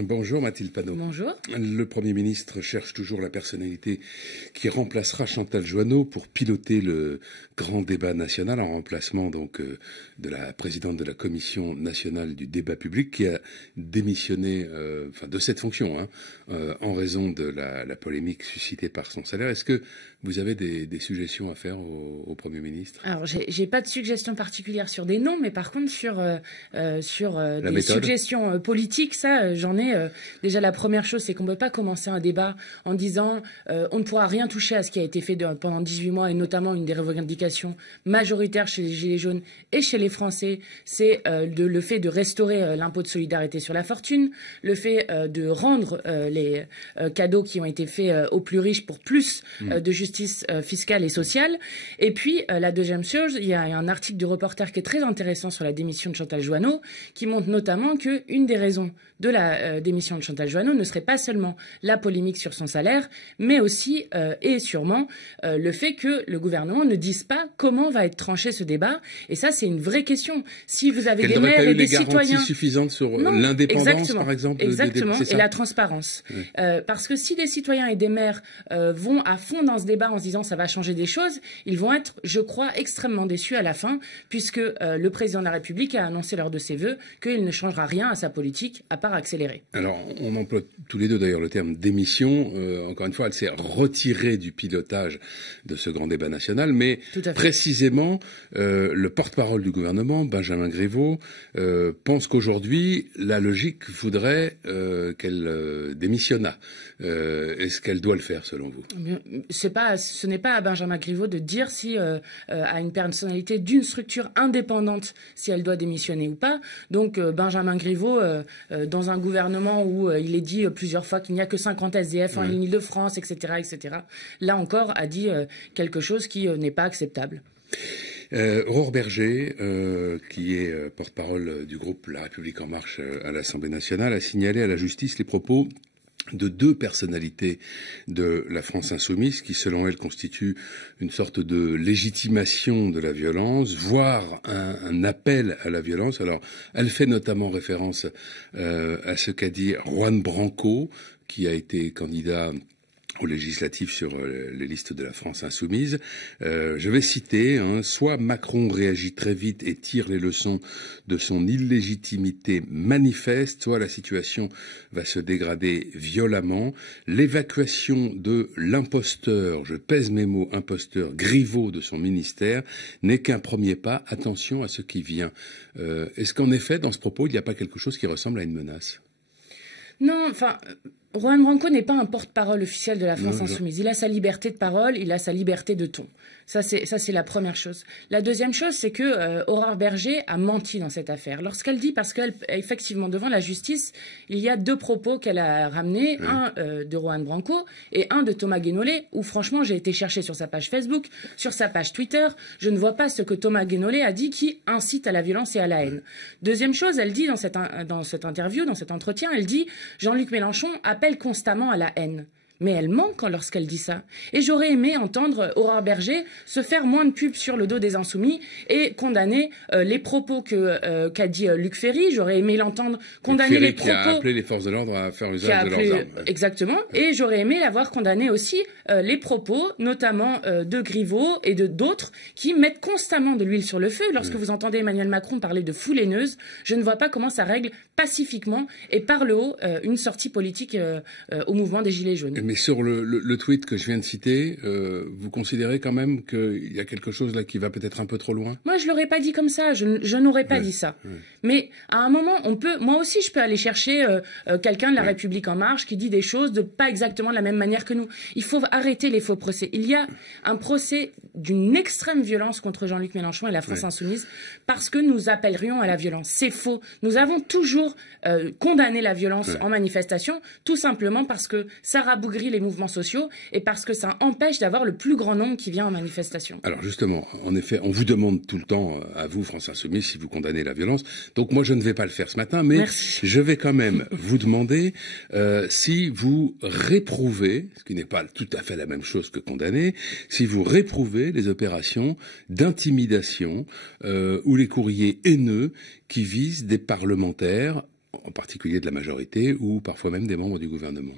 Bonjour Mathilde Panot. Bonjour. Le Premier ministre cherche toujours la personnalité qui remplacera Chantal Joanneau pour piloter le grand débat national en remplacement donc de la présidente de la Commission nationale du débat public qui a démissionné de cette fonction en raison de la polémique suscitée par son salaire. Est-ce que vous avez des suggestions à faire au Premier ministre? Alors, j'ai pas de suggestions particulières sur des noms, mais par contre sur des suggestions politiques, ça, j'en ai. Déjà, la première chose, c'est qu'on ne peut pas commencer un débat en disant on ne pourra rien toucher à ce qui a été fait pendant 18 mois, et notamment une des revendications majoritaires chez les Gilets jaunes et chez les Français, c'est le fait de restaurer l'impôt de solidarité sur la fortune, le fait de rendre les cadeaux qui ont été faits aux plus riches pour plus de justice fiscale et sociale. Et puis, la deuxième chose, il y a un article du Reporter qui est très intéressant sur la démission de Chantal Joanneau, qui montre notamment qu'une des raisons de la démission de Chantal Joanneau ne serait pas seulement la polémique sur son salaire, mais aussi et sûrement le fait que le gouvernement ne dise pas comment va être tranché ce débat. Et ça, c'est une vraie question. Si vous avez des maires et des citoyens suffisantes sur l'indépendance, par exemple, exactement, et la transparence, oui. Parce que si des citoyens et des maires vont à fond dans ce débat en se disant ça va changer des choses, ils vont être, je crois, extrêmement déçus à la fin, puisque le président de la République a annoncé lors de ses vœux qu'il ne changera rien à sa politique à part accélérer. Alors, on emploie tous les deux d'ailleurs le terme démission. Encore une fois, elle s'est retirée du pilotage de ce grand débat national, mais précisément, le porte-parole du gouvernement, Benjamin Griveaux, pense qu'aujourd'hui, la logique voudrait qu'elle démissionnât. Est-ce qu'elle doit le faire, selon vous? Ce n'est pas à Benjamin Griveaux de dire si à une personnalité d'une structure indépendante si elle doit démissionner ou pas. Donc Benjamin Griveaux, dans un gouvernement où il est dit plusieurs fois qu'il n'y a que 50 SDF en Île-de-France, etc., etc., là encore a dit quelque chose qui n'est pas acceptable. Aurore Bergé, qui est porte-parole du groupe La République En Marche à l'Assemblée nationale, a signalé à la justice les propos de deux personnalités de la France insoumise qui, selon elle, constituent une sorte de légitimation de la violence, voire un appel à la violence. Alors, elle fait notamment référence à ce qu'a dit Juan Branco, qui a été candidat aux législatives sur les listes de la France insoumise. Je vais citer, soit Macron réagit très vite et tire les leçons de son illégitimité manifeste, soit la situation va se dégrader violemment. L'évacuation de l'imposteur, je pèse mes mots, imposteur, Griveaux de son ministère, n'est qu'un premier pas. Attention à ce qui vient. Est-ce qu'en effet, dans ce propos, il n'y a pas quelque chose qui ressemble à une menace? Non, enfin... Juan Branco n'est pas un porte-parole officiel de la France insoumise. Il a sa liberté de parole, il a sa liberté de ton. Ça, c'est la première chose. La deuxième chose, c'est que Aurore Bergé a menti dans cette affaire. Lorsqu'elle dit, parce qu'effectivement, devant la justice, il y a deux propos qu'elle a ramenés, un de Juan Branco et un de Thomas Guénolé, où franchement, j'ai été chercher sur sa page Facebook, sur sa page Twitter, je ne vois pas ce que Thomas Guénolé a dit qui incite à la violence et à la haine. Deuxième chose, elle dit dans cette interview, dans cet entretien, elle dit Jean-Luc Mélenchon appelle constamment à la haine. Mais elle ment lorsqu'elle dit ça. Et j'aurais aimé entendre Aurore Bergé se faire moins de pub sur le dos des insoumis et condamner les propos qu'a dit Luc Ferry. J'aurais aimé l'entendre condamner les propos... qui a appelé les forces de l'ordre à faire usage de leurs armes. Exactement. Et j'aurais aimé l'avoir condamné aussi les propos, notamment de Griveaux et de d'autres, qui mettent constamment de l'huile sur le feu. Lorsque vous entendez Emmanuel Macron parler de foule haineuse, je ne vois pas comment ça règle pacifiquement et par le haut une sortie politique au mouvement des Gilets jaunes. Mais sur le tweet que je viens de citer, vous considérez quand même qu'il y a quelque chose là qui va peut-être un peu trop loin? Moi, je l'aurais pas dit comme ça. Je n'aurais pas dit ça. Mais à un moment, moi aussi, je peux aller chercher quelqu'un de la République En Marche qui dit des choses de pas exactement de la même manière que nous. Il faut arrêter les faux procès. Il y a un procès d'une extrême violence contre Jean-Luc Mélenchon et la France insoumise parce que nous appellerions à la violence. C'est faux. Nous avons toujours condamné la violence en manifestation, tout simplement parce que ça rabougrit les mouvements sociaux et parce que ça empêche d'avoir le plus grand nombre qui vient en manifestation. Alors justement, en effet, on vous demande tout le temps, à vous, France Insoumise, si vous condamnez la violence. Donc moi, je ne vais pas le faire ce matin, mais je vais quand même vous demander si vous réprouvez, ce qui n'est pas tout à fait la même chose que condamner, si vous réprouvez les opérations d'intimidation ou les courriers haineux qui visent des parlementaires en particulier de la majorité ou parfois même des membres du gouvernement.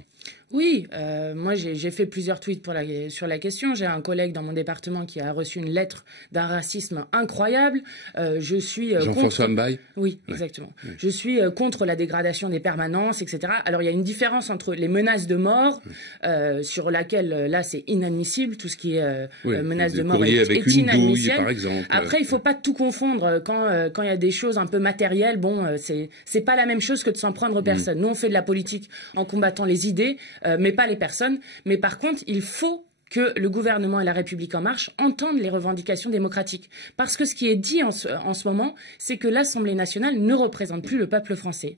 Oui, moi j'ai fait plusieurs tweets sur la question. J'ai un collègue dans mon département qui a reçu une lettre d'un racisme incroyable. Je suis Jean-François Mbaye. Oui, ouais. Exactement. Ouais. Je suis contre la dégradation des permanences, etc. Alors il y a une différence entre les menaces de mort, sur laquelle là c'est inadmissible, tout ce qui est menace de mort est avec une douille, par exemple. Après il faut pas tout confondre quand il y a des choses un peu matérielles. Bon, c'est pas la même chose que de s'en prendre aux personnes. Nous on fait de la politique en combattant les idées. Mais pas les personnes. Mais par contre, il faut que le gouvernement et la République en marche entendent les revendications démocratiques. Parce que ce qui est dit en ce moment, c'est que l'Assemblée nationale ne représente plus le peuple français.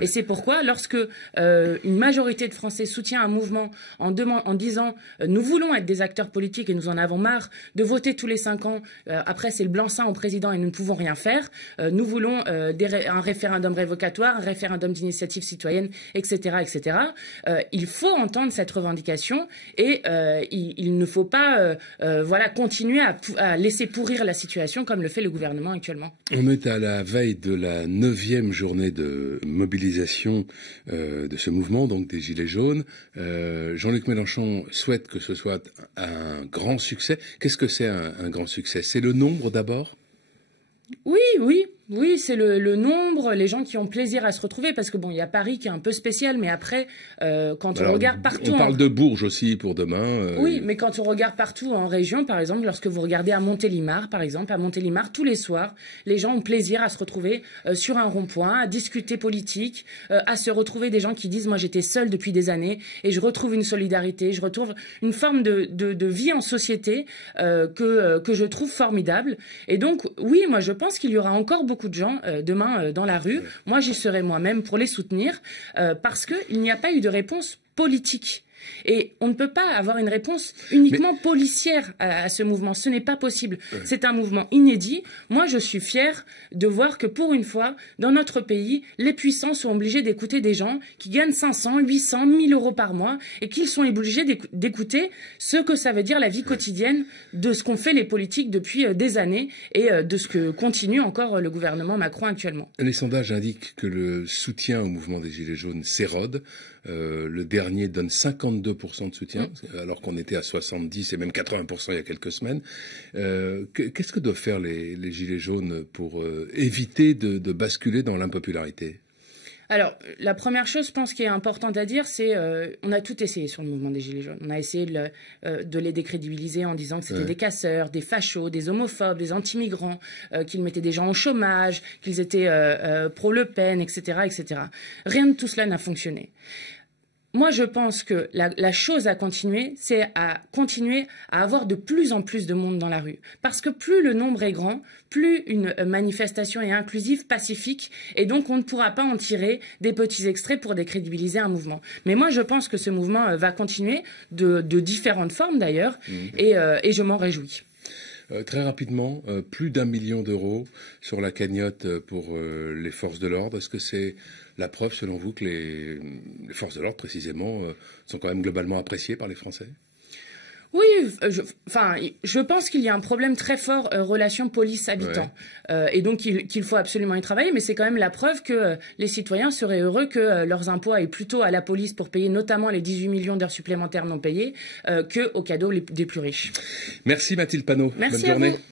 Et c'est pourquoi, lorsque une majorité de Français soutient un mouvement en disant nous voulons être des acteurs politiques et nous en avons marre de voter tous les 5 ans, après c'est le blanc-seing au président et nous ne pouvons rien faire, nous voulons un référendum révocatoire, un référendum d'initiative citoyenne, etc. etc. Il faut entendre cette revendication et il ne faut pas continuer à laisser pourrir la situation comme le fait le gouvernement actuellement. On est à la veille de la 9e journée de mobilisation de ce mouvement, donc des Gilets jaunes. Jean-Luc Mélenchon souhaite que ce soit un grand succès. Qu'est-ce que c'est un grand succès? C'est le nombre d'abord? Oui, c'est le nombre, les gens qui ont plaisir à se retrouver, parce que bon, il y a Paris qui est un peu spécial, mais après, quand on regarde partout... On parle de Bourges aussi pour demain. Oui, mais quand on regarde partout en région, par exemple, lorsque vous regardez à Montélimar, par exemple, à Montélimar, tous les soirs, les gens ont plaisir à se retrouver sur un rond-point, à discuter politique, à se retrouver des gens qui disent « moi j'étais seul depuis des années et je retrouve une solidarité, je retrouve une forme de vie en société que je trouve formidable ». Et donc, oui, moi je pense qu'il y aura encore beaucoup de gens demain dans la rue. Moi, j'y serai moi-même pour les soutenir parce qu'il n'y a pas eu de réponse politique. Et on ne peut pas avoir une réponse uniquement policière à ce mouvement. Ce n'est pas possible. C'est un mouvement inédit. Moi, je suis fière de voir que pour une fois, dans notre pays, les puissants sont obligés d'écouter des gens qui gagnent 500, 800, 1000 euros par mois et qu'ils sont obligés d'écouter ce que ça veut dire la vie quotidienne de ce qu'ont fait les politiques depuis des années et de ce que continue encore le gouvernement Macron actuellement. Les sondages indiquent que le soutien au mouvement des Gilets jaunes s'érode. Le dernier donne 52% de soutien, alors qu'on était à 70 et même 80% il y a quelques semaines. Qu'est-ce que doivent faire les Gilets jaunes pour éviter de basculer dans l'impopularité? Alors, la première chose, je pense, qui est importante à dire, c'est on a tout essayé sur le mouvement des Gilets jaunes. On a essayé de les décrédibiliser en disant que c'était des casseurs, des fachos, des homophobes, des anti-migrants, qu'ils mettaient des gens au chômage, qu'ils étaient pro-Le Pen, etc., etc. Rien de tout cela n'a fonctionné. Moi, je pense que la chose à continuer, c'est à continuer à avoir de plus en plus de monde dans la rue. Parce que plus le nombre est grand, plus une manifestation est inclusive, pacifique, et donc on ne pourra pas en tirer des petits extraits pour décrédibiliser un mouvement. Mais moi, je pense que ce mouvement va continuer de différentes formes d'ailleurs, et je m'en réjouis. Très rapidement, plus d'1 million d'euros sur la cagnotte pour les forces de l'ordre. Est-ce que c'est la preuve, selon vous, que les forces de l'ordre, précisément, sont quand même globalement appréciées par les Français? Oui, je pense qu'il y a un problème très fort relation police-habitant. Et donc qu'il faut absolument y travailler, mais c'est quand même la preuve que les citoyens seraient heureux que leurs impôts aillent plutôt à la police pour payer notamment les 18 millions d'heures supplémentaires non payées qu'aux cadeaux des plus riches. Merci Mathilde Panot. Merci. Bonne journée.